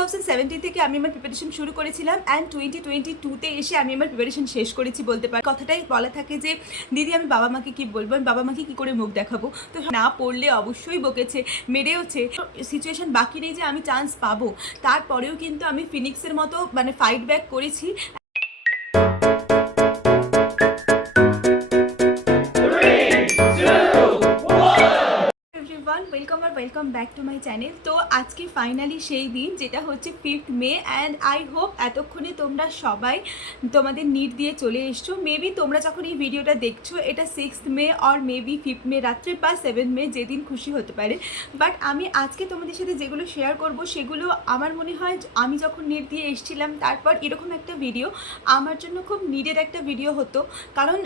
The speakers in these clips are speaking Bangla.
থাউজেন্ড সেভেন্টিন থেকে আমি আমার প্রিপারেশন শুরু করেছিলাম অ্যান্ড টোয়েন্টি টোয়েন্টি টুতে এসে আমি আমার প্রিপারেশন শেষ করেছি বলতে পারি। কথাটাই বলা থাকে যে, দিদি, আমি বাবা মাকে কি বলব? আমি বাবা মাকে কি করে মুখ দেখাবো? তো না পড়লে অবশ্যই বকেছে, মেরেওছে। সিচুয়েশন বাকি নেই যে আমি চান্স পাবো। তারপরেও কিন্তু আমি ফিনিক্সের মতো মানে ফাইট ব্যাক করেছি। Welcome back to my channel তো আজকে ফাইনালি সেই দিন, যেটা হচ্ছে fifth May and I hope এতক্ষণে তোমরা সবাই তোমাদের নিট দিয়ে চলে এসছো। মেবি তোমরা যখন এই ভিডিওটা দেখছ, এটা sixth May or maybe fifth May রাত্রে বা সেভেন মে যেদিন খুশি হতে পারে। বাট আমি আজকে তোমাদের সাথে যেগুলো শেয়ার করব, সেগুলো আমার মনে হয় আমি যখন নিট দিয়ে এসছিলাম, তারপর এরকম একটা ভিডিও আমার জন্য খুব নিডের একটা ভিডিও হতো। কারণ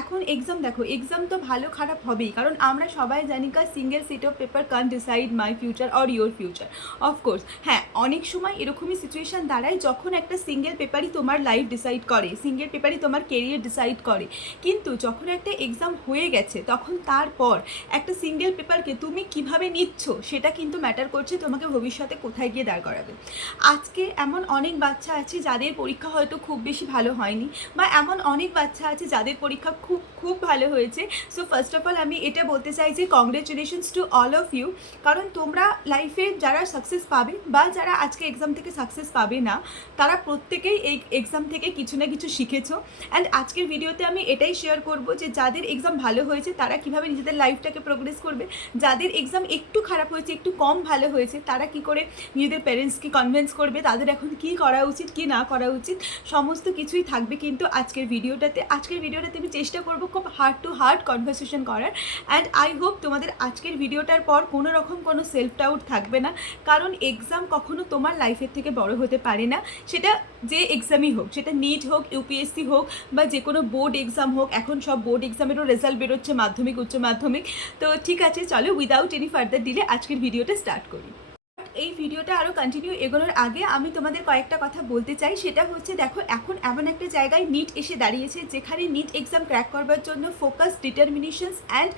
এখন এক্সাম দেখো এক্সাম তো ভালো খারাপ হবেই। কারণ আমরা সবাই জানি কা single sheet of paper can decide my future or your future of course হ্যাঁ অনেক সময় এরকমই সিচুয়েশান দাঁড়ায় যখন একটা সিঙ্গেল পেপারই তোমার লাইফ ডিসাইড করে সিঙ্গেল পেপারই তোমার কেরিয়ার ডিসাইড করে। কিন্তু যখন একটা এক্সাম হয়ে গেছে, তখন তারপর একটা সিঙ্গেল পেপারকে তুমি কীভাবে নিচ্ছ, সেটা কিন্তু ম্যাটার করছে তোমাকে ভবিষ্যতে কোথায় গিয়ে দাঁড় করাবে। আজকে এমন অনেক বাচ্চা আছে যাদের পরীক্ষা হয়তো খুব বেশি ভালো হয়নি, বা এমন অনেক বাচ্চা আছে যাদের পরীক্ষা খুব খুব ভালো হয়েছে। সো ফার্স্ট অফ অল আমি এটা বলতে চাই যে congratulations to all of you কারণ তোমরা লাইফে যারা সাকসেস পাবে বা যারা আজকে এক্সাম থেকে সাকসেস পাবে না, তারা প্রত্যেকেই এই এক্সাম থেকে কিছু না কিছু শিখেছো। অ্যান্ড আজকের ভিডিওতে আমি এটাই শেয়ার করব যে যাদের এক্সাম ভালো হয়েছে, তারা কীভাবে নিজেদের লাইফটাকে প্রোগ্রেস করবে। যাদের এক্সাম একটু খারাপ হয়েছে, একটু কম ভালো হয়েছে, তারা কি করে নিজেদের প্যারেন্টসকে কনভিন্স করবে, তাদের এখন কি করা উচিত, কি না করা উচিত, সমস্ত কিছুই থাকবে কিন্তু আজকের ভিডিওটাতে আজকের ভিডিওটাতে আমি চেষ্টা করব খুব হার্ট টু হার্ট কনভারসেশন করার। অ্যান্ড আই হোপ তোমাদের আজকের ভিডিওটার পর কোনো রকম কোনো সেলফ ডাউট থাকবে না। কারণ এক্সাম কখনো তোমার লাইফের থেকে বড় হতে পারে না। সেটা যে এক্সামই হোক, সেটা নিট হোক ইউপিএসসি হোক বা যে কোনো বোর্ড এক্সাম হোক, এখন সব বোর্ড এক্সামেরও রেজাল্ট বেরোচ্ছে মাধ্যমিক, উচ্চ মাধ্যমিক। তো ঠিক আছে, চলো উইদাউট এনি ফার্দার দিলে আজকের ভিডিওটা স্টার্ট করি। এই ভিডিওটা আরও কন্টিনিউ এগোনোর আগে আমি তোমাদের কয়েকটা কথা বলতে চাই। সেটা হচ্ছে, দেখো, এখন এমন একটা জায়গায় নিট এসে দাঁড়িয়েছে যেখানে নিট এক্সাম ক্র্যাক করবার জন্য ফোকাস ডিটারমিনেশনস অ্যান্ড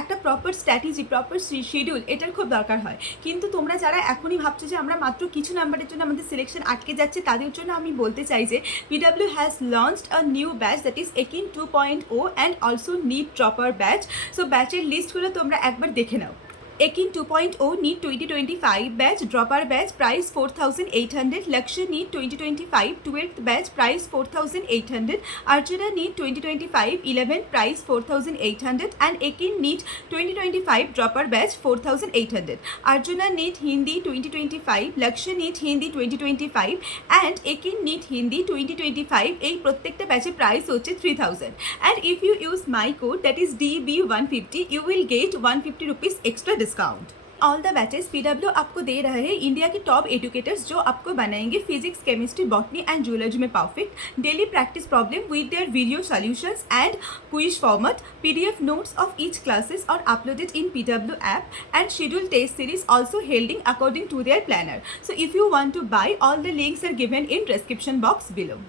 একটা প্রপার স্ট্র্যাটেজি প্রপার শিডিউল এটার খুব দরকার হয়। কিন্তু তোমরা যারা এখনই ভাবছ যে আমরা মাত্র কিছু নাম্বারের জন্য আমাদের সিলেকশন আটকে যাচ্ছে, তাদের জন্য আমি বলতে চাই যে PW has launched a new batch that is Yakeen two point O and also NEET proper batch so ব্যাচের লিস্টগুলো তোমরা একবার দেখে নাও। Yakeen two point O NEET twenty twenty five batch dropper batch price four thousand eight hundred Lakshya NEET twenty twenty five twelve batch price four thousand eight hundred আর্চেরা NEET twenty twenty five eleven price four thousand eight hundred and Yakeen NEET twenty twenty five dropper batch four thousand eight hundred Arjuna NEET Hindi twenty twenty five Lakshya NEET Hindi twenty twenty five and Yakeen NEET Hindi twenty twenty five এই প্রত্যেকটা ব্যাচের প্রাইস হচ্ছে three thousand and if you use my code that is D B one fifty you will get one fifty rupees extra discount all the batches PW आपको दे रहे हैं इंडिया के टॉप एजुकेटर्स जो आपको बनाएँगे physics chemistry botany and zoology में perfect daily practice problem with their video solutions and quiz format PDF notes of each classes और uploaded in P W app and schedule test series also holding according to their planner so if you want to buy all the links are given in description box below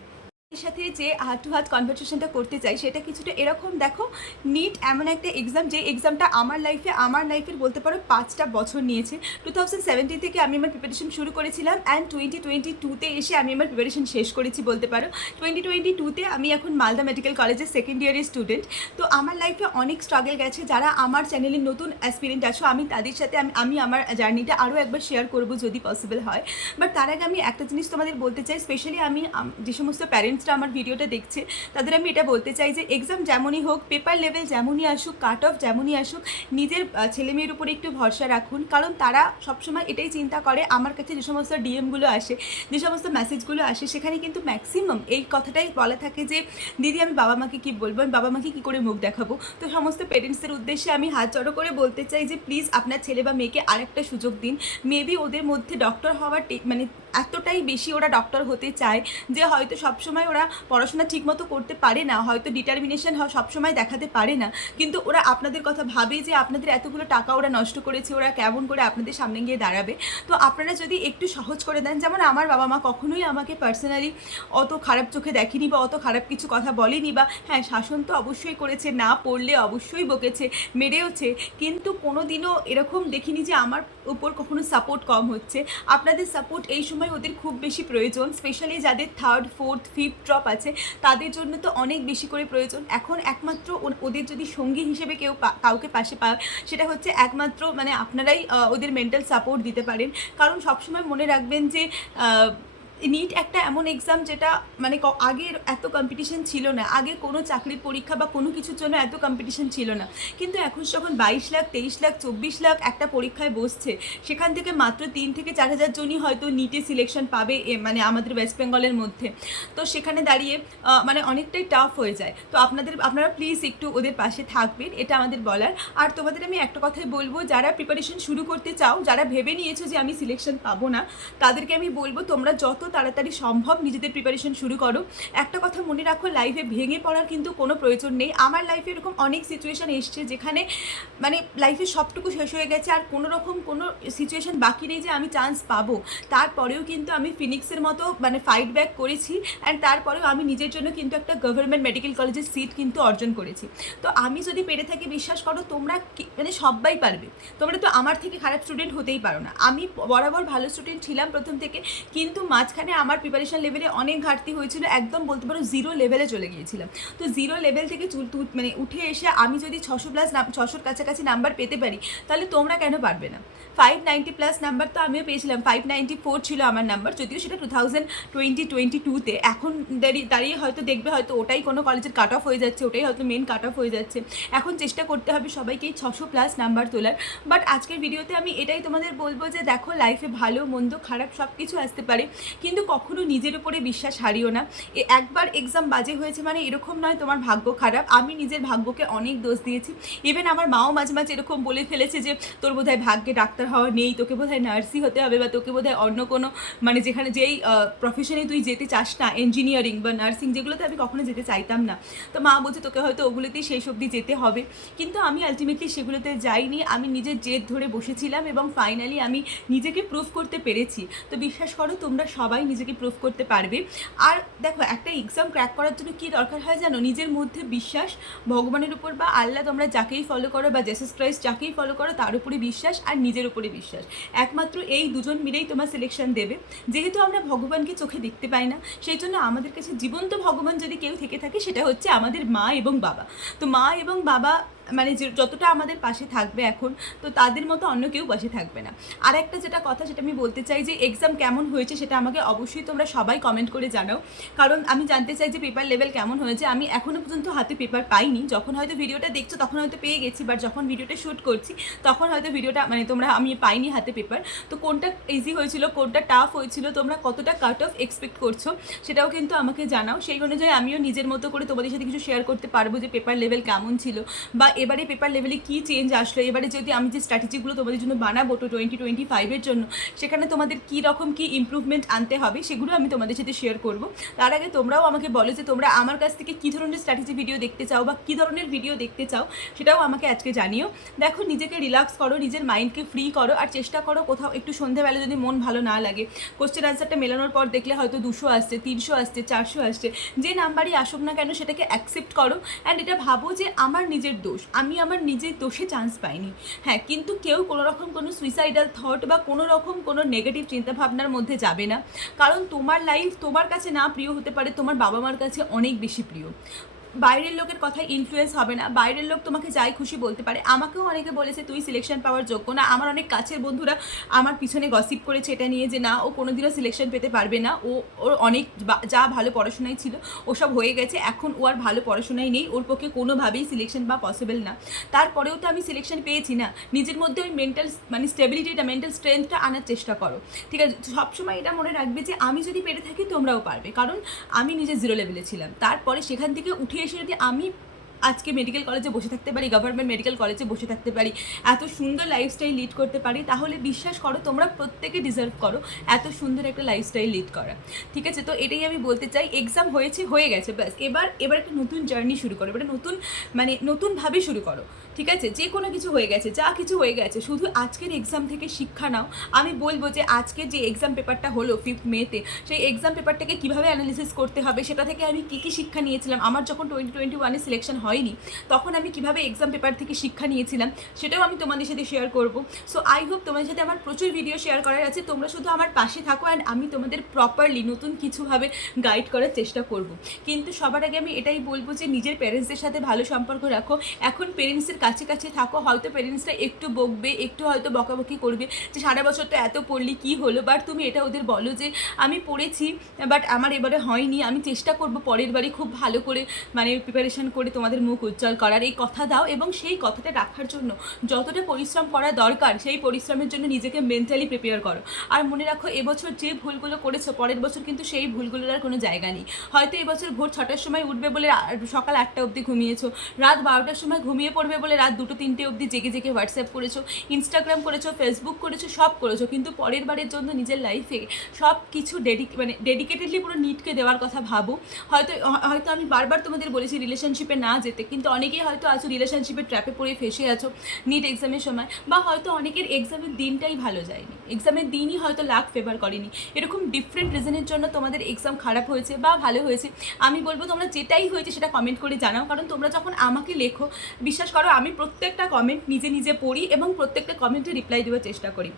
সাথে যে হাত টু হাত কনভারসেশনটা করতে চাই, সেটা কিছুটা এরকম, দেখো নিট এমন একটা এক্সাম যে এক্সামটা আমার লাইফে আমার লাইফের বলতে পারো পাঁচটা বছর নিয়েছে। টু থাউজেন্ড সেভেন্টিন থেকে আমি আমার প্রিপারেশন শুরু করেছিলাম অ্যান্ড টোয়েন্টি টোয়েন্টি টুতে এসে আমি আমার প্রিপারেশন শেষ করেছি বলতে পারো। টোয়েন্টি টোয়েন্টি টুতে আমি এখন মালদা মেডিকেল কলেজের সেকেন্ড ইয়ারের স্টুডেন্ট তো আমার লাইফে অনেক স্ট্রাগল গেছে, যারা আমার চ্যানেলের নতুন অ্যাসপিরেন্ট আছো, আমি তাদের সাথে আমি আমি আমার জার্নিটা আরও একবার শেয়ার করব যদি পসিবল হয়। বাট তার আগে আমি একটা জিনিস তোমাদের বলতে চাই স্পেশালি আমি যে সমস্ত প্যারেন্টসরা আমার ভিডিওটা দেখছে তাদের আমি এটা বলতে চাই যে এক্সাম যেমনই হোক পেপার লেভেল যেমনই আসুক কাট অফ যেমনই আসুক নিজের আহ, ছেলে মেয়ের উপরে একটু ভরসা রাখুন। কারণ তারা সবসময় এটাই চিন্তা করে আমার কাছে যে সমস্ত ডিএমগুলো আসে যে সমস্ত মেসেজগুলো আসে সেখানে কিন্তু ম্যাক্সিমাম এই কথাটাই বলা থাকে যে দিদি আমি বাবা মাকে কি বলব? আমি বাবা মাকে কী করে মুখ দেখাবো? তো সমস্ত পেরেন্টসদের উদ্দেশ্যে আমি হাত জড়ো করে বলতে চাই যে প্লিজ আপনার ছেলে বা মেয়েকে আরেকটা সুযোগ দিন। মেবি ওদের মধ্যে ডক্টর হওয়ার মানে এতটাই বেশি ওরা ডক্টর হতে চায় যে হয়তো সবসময় ওরা পড়াশোনা ঠিকমতো করতে পারে না, হয়তো ডিটারমিনেশন সবসময় দেখাতে পারে না। কিন্তু ওরা আপনাদের কথা ভাবে যে আপনাদের এতগুলো টাকা ওরা নষ্ট করেছে, ওরা কেমন করে আপনাদের সামনে গিয়ে দাঁড়াবে। তো আপনারা যদি একটু সহজ করে দেন, যেমন আমার বাবা মা কখনোই আমাকে পার্সোনালি অত খারাপ চোখে দেখেনি বা অত খারাপ কিছু কথা বলেনি বা হ্যাঁ শাসন তো অবশ্যই করেছে, না পড়লে অবশ্যই বকেছে, মেরেওছে। কিন্তু কোনো দিনও এরকম দেখিনি যে আমার উপর কখনো সাপোর্ট কম হচ্ছে। আপনাদের সাপোর্ট এই সময় ওদের খুব বেশি প্রয়োজন স্পেশালি যাদের থার্ড ফোর্থ ফিফথ ড্রপ আছে, তাদের জন্য তো অনেক বেশি করে প্রয়োজন। এখন একমাত্র ওদের যদি সঙ্গী হিসেবে কেউ কাউকে পাশে পায়, সেটা হচ্ছে একমাত্র মানে আপনারাই ওদের মেন্টাল সাপোর্ট দিতে পারেন। কারণ সবসময় মনে রাখবেন যে নিট একটা এমন এক্সাম যেটা মানে আগের এত কম্পিটিশন ছিল না। আগে কোনো চাকরির পরীক্ষা বা কোনো কিছুর জন্য এত কম্পিটিশন ছিল না। কিন্তু এখন যখন বাইশ লাখ, তেইশ লাখ, চব্বিশ লাখ একটা পরীক্ষায় বসছে, সেখান থেকে মাত্র তিন থেকে চার হাজার জনই হয়তো নিটে সিলেকশন পাবে মানে আমাদের ওয়েস্ট বেঙ্গলের মধ্যে। তো সেখানে দাঁড়িয়ে মানে অনেকটাই টাফ হয়ে যায়। তো আপনাদের, আপনারা প্লিজ একটু ওদের পাশে থাকবেন, এটা আমাদের বলার। আর তোমাদের আমি একটা কথাই বলব, যারা প্রিপারেশন শুরু করতে চাও, যারা ভেবে নিয়েছো যে আমি সিলেকশন পাবো না, তাদেরকে আমি বলব, তোমরা যত তাড়াতাড়ি সম্ভব, নিজেদের প্রিপারেশন শুরু করো। একটা কথা মনে রাখো লাইফে ভেঙে পড়ার কিন্তু কোনো প্রয়োজন নেই। আমার লাইফে এরকম অনেক সিচুয়েশন এসছে যেখানে মানে লাইফে সবটুকু শেষ হয়ে গেছে আর কোনো রকম কোনো সিচুয়েশন বাকি নেই যে আমি চান্স পাবো। তারপরেও কিন্তু আমি ফিনিক্সের মতো মানে ফাইট ব্যাক করেছি অ্যান্ড তারপরেও আমি নিজের জন্য কিন্তু একটা গভর্নমেন্ট মেডিকেল কলেজের সিট কিন্তু অর্জন করেছি। তো আমি যদি পেরে থাকি, বিশ্বাস করো, তোমরা মানে সবাই পারবে। তোমরা তো আমার থেকে খারাপ স্টুডেন্ট হতেই পারো না। আমি বরাবর ভালো স্টুডেন্ট ছিলাম প্রথম থেকে, কিন্তু মাঝখানে আমার প্রিপারেশন লেভেলে অনেক ঘাটতি হয়েছিল, একদম বলতে পারো জিরো লেভেলে চলে গিয়েছিলাম। তো জিরো লেভেল থেকে মানে উঠে এসে আমি যদি ছশো প্লাস ছশোর কাছাকাছি নাম্বার পেতে পারি, তাহলে তোমরা কেন পারবে না? ফাইভ নাইনটি প্লাস নাম্বার তো আমিও পেয়েছিলাম ফাইভ নাইনটি ফোর ছিল আমার নাম্বার যদিও সেটা টু থাউজেন্ড টোয়েন্টি টোয়েন্টি টুতে এখন দাঁড়িয়ে দাঁড়িয়ে হয়তো দেখবে, হয়তো ওটাই কোনো কলেজের কাট অফ হয়ে যাচ্ছে, ওটাই হয়তো মেন কাট অফ হয়ে যাচ্ছে। এখন চেষ্টা করতে হবে সবাইকেই ছশো প্লাস নাম্বার তোলার। বাট আজকের ভিডিওতে আমি এটাই তোমাদের বলব যে, দেখো লাইফে ভালো, মন্দ, খারাপ সব কিছু আসতে পারে। কিন্তু কখনো নিজের উপরে বিশ্বাস হারিও না। একবার এক্সাম বাজে হয়েছে মানে এরকম নয় তোমার ভাগ্য খারাপ। আমি নিজের ভাগ্যকে অনেক দোষ দিয়েছি। ইভেন আমার মাও মাঝে মাঝে এরকম বলে ফেলেছে যে, তোর বোধহয় ভাগ্যে ডাক্তার হওয়া নেই, তোকে বোধহয় নার্সই হতে হবে বা তোকে বোধহয় অন্য কোনো মানে যেখানে যেই প্রফেশনে তুই যেতে চাস না ইঞ্জিনিয়ারিং বা নার্সিং যেগুলোতে আমি কখনো যেতে চাইতাম না। তো মা বলছে, তোকে হয়তো ওগুলোতেই শেষ অবধি যেতে হবে। কিন্তু আমি আলটিমেটলি সেগুলোতে যাইনি। আমি নিজের জেদ ধরে বসেছিলাম এবং ফাইনালি আমি নিজেকে প্রুফ করতে পেরেছি। তো বিশ্বাস করো, তোমরা সবাই নিজেকে প্রুফ করতে পারবে। আর দেখো, একটা এক্সাম ক্র্যাক করার জন্য কী দরকার হয় জানো? নিজের মধ্যে বিশ্বাস, ভগবানের উপর বা আল্লাহ তোমরা যাকেই ফলো করো বা জেসাস ক্রাইস্ট যাকেই ফলো করো, তার উপরে বিশ্বাস আর নিজের উপরে বিশ্বাস। একমাত্র এই দুজন মিলেই তোমার সিলেকশন দেবে। যেহেতু আমরা ভগবানকে চোখে দেখতে পাই না, সেই জন্য আমাদের কাছে জীবন্ত ভগবান যদি কেউ থেকে থাকে, সেটা হচ্ছে আমাদের মা এবং বাবা। তো মা এবং বাবা মানে যে যতটা আমাদের পাশে থাকবে এখন, তো তাদের মতো অন্য কেউ পাশে থাকবে না। আর একটা যেটা কথা সেটা আমি বলতে চাই যে এক্সাম কেমন হয়েছে সেটা আমাকে অবশ্যই তোমরা সবাই কমেন্ট করে জানাও। কারণ আমি জানতে চাই যে পেপার লেভেল কেমন হয়েছে। আমি এখনও পর্যন্ত হাতে পেপার পাইনি। যখন হয়তো ভিডিওটা দেখছ তখন হয়তো পেয়ে গেছি বাট যখন ভিডিওটা শ্যুট করছি, তখন হয়তো ভিডিওটা মানে তোমরা, আমি পাইনি হাতে পেপার তো কোনটা ইজি হয়েছিল, কোনটা টাফ হয়েছিল, তোমরা কতটা কাট অফ এক্সপেক্ট করছ, সেটাও কিন্তু আমাকে জানাও। সেই অনুযায়ী আমিও নিজের মতো করে তোমাদের সাথে কিছু শেয়ার করতে পারব যে পেপার লেভেল কেমন ছিল, বা এবারে পেপার লেভেলে কী চেঞ্জ আসলো? এবারে যদি আমি যে স্ট্র্যাটেজিগুলো তোমাদের জন্য বানাবো তো টোয়েন্টি টোয়েন্টি ফাইভের জন্য, সেখানে তোমাদের কী রকম কী ইমপ্রুভমেন্ট আনতে হবে সেগুলো আমি তোমাদের সাথে শেয়ার করব। তার আগে তোমরাও আমাকে বলো যে তোমরা আমার কাছ থেকে কী ধরনের স্ট্র্যাটেজি ভিডিও দেখতে চাও বা কী ধরনের ভিডিও দেখতে চাও, সেটাও আমাকে আজকে জানিও। দেখো, নিজেকে রিল্যাক্স করো, নিজের মাইন্ডকে ফ্রি করো আর চেষ্টা করো কোথাও একটু সন্ধ্যাবেলা যদি মন ভালো না লাগে। কোশ্চেন আনসারটা মেলানোর পর দেখলে হয়তো দুশো আসছে, তিনশো আসছে, চারশো আসছে। যে নাম্বারই আসুক না কেন সেটাকে অ্যাকসেপ্ট করো। অ্যান্ড এটা ভাবো যে আমার নিজের দোষ। আমি আমার নিজের দোষে চান্স পাইনি। হ্যাঁ কিন্তু কেউ কোনো রকম কোনো সুইসাইডাল থট বা কোনো রকম কোনো নেগেটিভ চিন্তাভাবনার মধ্যে যাবে না। কারণ তোমার লাইফ তোমার কাছে না প্রিয় হতে পারে তোমার বাবা মার কাছে অনেক বেশি প্রিয়। বাইরের লোকের কথায় ইনফ্লুয়েন্স হবে না। বাইরের লোক তোমাকে যাই খুশি বলতে পারে, আমাকেও অনেকে বলেছে, তুই সিলেকশন পাওয়ার যোগ্য না। আমার অনেক কাছের বন্ধুরা আমার পিছনে গসিপ করেছে এটা নিয়ে যে, না, ও কোনোদিনও সিলেকশন পেতে পারবে না। ও, ওর অনেক যা ভালো পড়াশোনায় ছিল ওসব হয়ে গেছে। এখন ও আর ভালো পড়াশোনায় নেই। ওর পক্ষে কোনোভাবেই সিলেকশন বা পসিবল না। তারপরেও তো আমি সিলেকশন পেয়েছি না। নিজের মধ্যে ওই মেন্টাল মানে স্টেবিলিটিটা মেন্টাল স্ট্রেংথটা আনার চেষ্টা করো। ঠিক আছে? সবসময় এটা মনে রাখবে যে, আমি যদি পেরে থাকি তোমরাও পারবে। কারণ আমি নিজে জিরো লেভেলে ছিলাম। তারপরে সেখান থেকে উঠে এসে যদি আমি আজকে মেডিকেল কলেজে বসে থাকতে পারি গভর্নমেন্ট মেডিকেল কলেজে বসে থাকতে পারি, এত সুন্দর লাইফস্টাইল লিড করতে পারি, তাহলে বিশ্বাস করো তোমরা প্রত্যেকে ডিজার্ভ করো এত সুন্দর একটা লাইফস্টাইল লিড করা। ঠিক আছে? তো এটাই আমি বলতে চাই এক্সাম হয়েছে, হয়ে গেছে, ব্যাস। এবার এবার একটা নতুন জার্নি শুরু করো, এবার নতুন মানে নতুনভাবে শুরু করো। ঠিক আছে? যে কোনো কিছু হয়ে গেছে, যা কিছু হয়ে গেছে, শুধু আজকের এক্সাম থেকে শিক্ষা নাও। আমি বলব যে আজকে যে এক্সাম পেপারটা হলো ফিফথ মেতে সেই এক্সাম পেপারটাকে কীভাবে অ্যানালিসিস করতে হবে, সেটা থেকে আমি কী কী শিক্ষা নিয়েছিলাম? আমার যখন টোয়েন্টি টোয়েন্টি ওয়ানে সিলেকশন হয়নি, তখন আমি কীভাবে এক্সাম পেপার থেকে শিক্ষা নিয়েছিলাম, সেটাও আমি তোমাদের সাথে শেয়ার করব। সো আই হোপ তোমাদের সাথে আমার প্রচুর ভিডিও শেয়ার করার আছে। তোমরা শুধু আমার পাশে থাকো অ্যান্ড আমি তোমাদের প্রপারলি নতুন কিছুভাবে গাইড করার চেষ্টা করব। কিন্তু সবার আগে আমি এটাই বলব যে নিজের প্যারেন্টসদের সাথে ভালো সম্পর্ক রাখো। এখন পেরেন্টসের কাছে কাছে থাকো, হয়তো পেরেন্টসরা একটু বকবে, একটু হয়তো বকাবকি করবে যে সারা বছর তো এত পড়লি, কী হলো? বাট তুমি এটা ওদের বলো যে আমি পড়েছি বাট আমার এবারে হয়নি। আমি চেষ্টা করব পরের বারে খুব ভালো করে মানে প্রিপারেশন করে তোমাদের মুখ উজ্জ্বল করার। এই কথা দাও এবং সেই কথাটা রাখার জন্য যতটা পরিশ্রম করা দরকার, সেই পরিশ্রমের জন্য নিজেকে মেন্টালি প্রিপেয়ার করো। আর মনে রাখো, এবছর যে ভুলগুলো করেছ, পরের বছর কিন্তু সেই ভুলগুলোর আর কোনো জায়গা নেই। হয়তো এবছর ভোর ছটার সময় উঠবে বলে সকাল আটটা অবধি ঘুমিয়েছো, রাত বারোটার সময় ঘুমিয়ে পড়বে বলে রাত দুটো তিনটে অবধি জেগে জেগে হোয়াটসঅ্যাপ করেছ ইনস্টাগ্রাম করেছ ফেসবুক করেছ, সব করেছ। কিন্তু পরের বারের জন্য নিজের লাইফে সব কিছু ডেডিক মানে ডেডিকেটেডলি পুরো নিটকে দেওয়ার কথা ভাবো। হয়তো হয়তো আমি বারবার তোমাদের বলেছি রিলেশনশিপে না যেতে, কিন্তু অনেকেই হয়তো আছো রিলেশনশিপের ট্র্যাপে পড়ে ফেসে আছো নিট এক্সামের সময়, বা হয়তো অনেকের এক্সামের দিনটাই ভালো যায়নি। এক্সামের দিনই হয়তো লাক ফেভার করেনি। এরকম ডিফারেন্ট রিজনের জন্য তোমাদের এক্সাম খারাপ হয়েছে বা ভালো হয়েছে, আমি বলব তোমরা যেটাই হয়েছে সেটা কমেন্ট করে জানাও, কারণ তোমরা যখন আমাকে লেখো, বিশ্বাস করো আমি প্রত্যেকটা কমেন্ট নিজে নিজে পড়ি এবং প্রত্যেকটা কমেন্টে রিপ্লাই দেওয়ার চেষ্টা করি।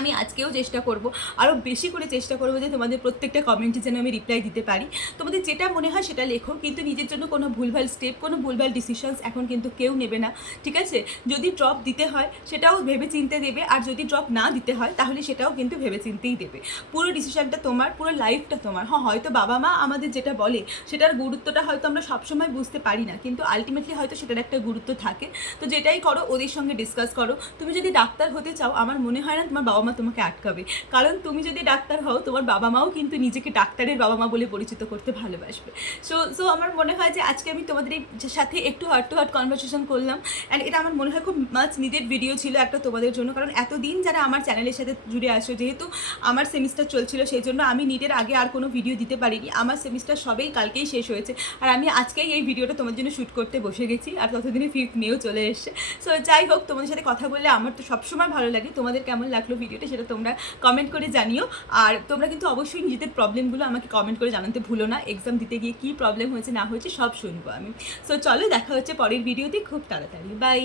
আমি আজকেও চেষ্টা করব আরও বেশি করে চেষ্টা করব যে তোমাদের প্রত্যেকটা কমেন্টে যেন আমি রিপ্লাই দিতে পারি। তোমাদের যেটা মনে হয় সেটা লেখো, কিন্তু নিজের জন্য কোনো ভুলভাল স্টেপ কোনো ভুলভাল ডিসিশনস এখন কিন্তু কেউ নেবে না, ঠিক আছে? যদি ড্রপ দিতে হয়, সেটাও ভেবে চিনতে দেবে, আর যদি ড্রপ না দিতে হয়, তাহলে সেটাও কিন্তু ভেবে চিনতেই দেবে। পুরো ডিসিশনটা তোমার, পুরো লাইফটা তোমার। হ্যাঁ হয়তো বাবা মা আমাদের যেটা বলে, সেটার গুরুত্বটা হয়তো আমরা সবসময় বুঝতে পারি না, কিন্তু আলটিমেটলি হয়তো সেটার একটা গুরুত্ব থাকে। তো যেটাই করো, ওদের সঙ্গে ডিসকাস করো। তুমি যদি ডাক্তার হতে চাও, আমার মনে হয় না তোমার বাবা মা তোমাকে আটকাবে। কারণ তুমি যদি ডাক্তার হও, তোমার বাবা মাও কিন্তু নিজেকে ডাক্তারের বাবা মা বলে পরিচিত করতে ভালোবাসবে। সো সো আমার মনে হয় যে আজকে আমি তোমাদের সাথে একটু হার্ট টু হার্ট কনভারসেশন করলাম। অ্যান্ড এটা আমার মনে হয় খুব মাছ নিডেড ভিডিও ছিল একটা তোমাদের জন্য। কারণ এতদিন যারা আমার চ্যানেলের সাথে জুড়ে আসো যেহেতু আমার সেমিস্টার চলছিল সেই জন্য আমি নিটের আগে আর কোনো ভিডিও দিতে পারিনি। আমার সেমিস্টার সবেই কালকেই শেষ হয়েছে। আর আমি আজকেই এই ভিডিওটা তোমার জন্য শ্যুট করতে বসে গেছি। আর ততদিনে ফিফথ মেও চলে এসছে। সো যাই হোক, তোমাদের সাথে কথা বললে আমার তো সবসময় ভালো লাগে। তোমাদের কেমন লাগল ভিডিওটা সেটা তোমরা কমেন্ট করে জানিও আর তোমরা কিন্তু অবশ্যই নিজেদের প্রবলেমগুলো আমাকে কমেন্ট করে জানাতে ভুলো না এক্সাম দিতে গিয়ে কী প্রবলেম হয়েছে না হয়েছে সব শুনব আমি সো চলো দেখা হচ্ছে পরের ভিডিওতে খুব তাড়াতাড়ি bye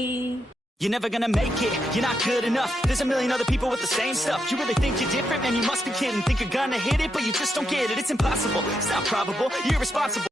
You're never gonna make it, you're not good enough There's a million other people with the same stuff You really think you're different? Man, you must be kidding Think you're gonna hit it, but you just don't get it It's impossible, it's not probable, you're irresponsible